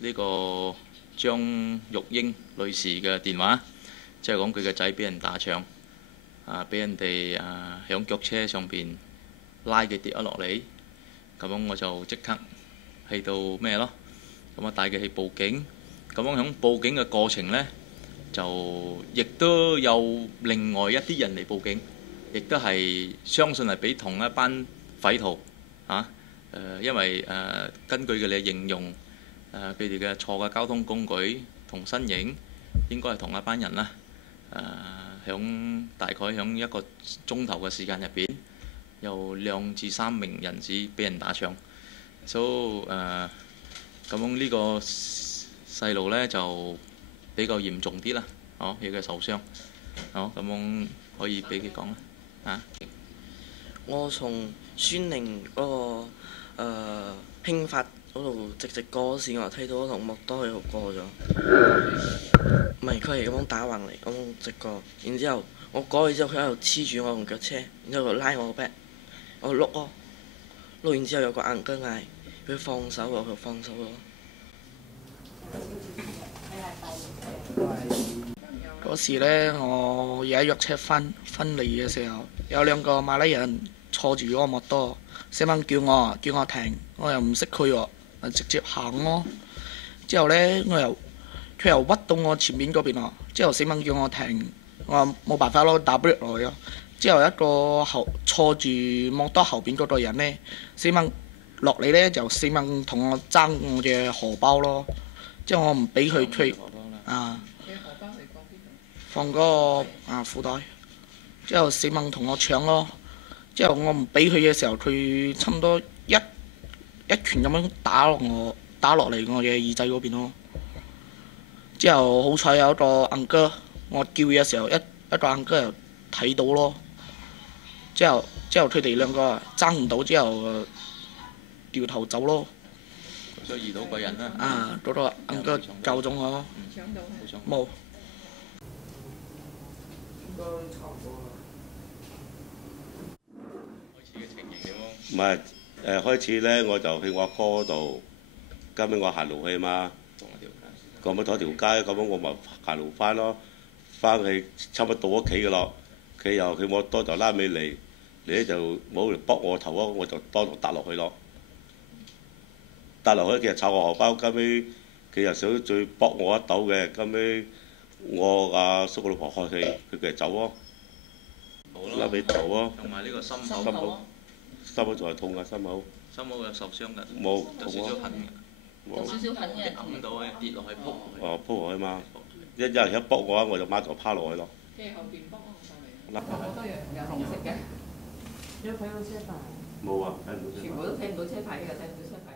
呢個張玉英女士嘅電話，即係講佢個仔俾人打槍，俾人哋響腳車上邊拉佢跌咗落嚟，咁樣我就即刻去到咩咯，咁啊帶佢去報警，咁樣響報警嘅過程呢，就亦都有另外一啲人嚟報警，亦都係相信係俾同一班匪徒因為根據佢哋形容，佢哋嘅坐嘅交通工具同身影應該係同一班人啦。響大概響一個鐘頭嘅時間入邊，有2至3名人士俾人打槍，所以咁樣呢個細路呢就比較嚴重啲啦，有佢受傷，咁樣可以俾佢講啦。我從宣寧嗰個興發嗰度直過嗰時，我睇到一同莫多佢過咗，唔係佢係咁樣打橫嚟咁樣直過，然之後我過去之後，佢喺度黐住我同腳車，然之後佢拉我個 back，我碌咯，碌完之後有個硬腳嗌佢放手喎，佢放手咯。嗰時呢，我而家約車翻嚟嘅時候，有2個馬來人坐住嗰個摩多，死猛叫我停，我又唔識佢喎，直接行咯。之後呢，佢又屈到我前面嗰邊喎，之後死猛叫我停，我冇辦法咯，打 brake 落去咯。之後一個坐住摩多後邊嗰個人呢，死猛落嚟呢，就死猛同我爭我嘅荷包咯。之後我唔俾佢推放嗰個褲袋，之後死猛同我搶咯。之後我唔俾佢嘅時候，佢差唔多一拳咁樣打落嚟我嘅耳仔嗰邊咯。之後好彩有一個硬哥，我叫嘅時候一個硬哥又睇到咯。之後佢哋2個爭唔到，之後掉頭走咯。所以遇到個人啦。嗰個硬哥救咗我咯。冇。唔係開始呢，我就去我哥嗰度，跟尾我行路去嘛，咁咪同一條街，咁樣我咪行路翻咯，翻去差唔多到屋企嘅咯，佢摩多就拉尾嚟呢就冇嚟卜我頭咯，我就當堂搭落去咯，搭落去佢就抄我荷包，跟尾佢又想再卜我一斗嘅，跟尾我阿叔個老婆開佢就走咯，拉尾頭咯，同埋呢個心口。心口仲係痛㗎，心口有受傷㗎，冇有少少痕㗎，有少少痕嘅，揞到嘅跌落去撲。撲落去嘛，一卜我話我就馬上趴落去咯。即係後邊卜落嚟。好多樣有紅色嘅，有睇到車牌？冇啊，睇唔到車牌。全部都睇唔到車牌嘅，睇唔到車牌。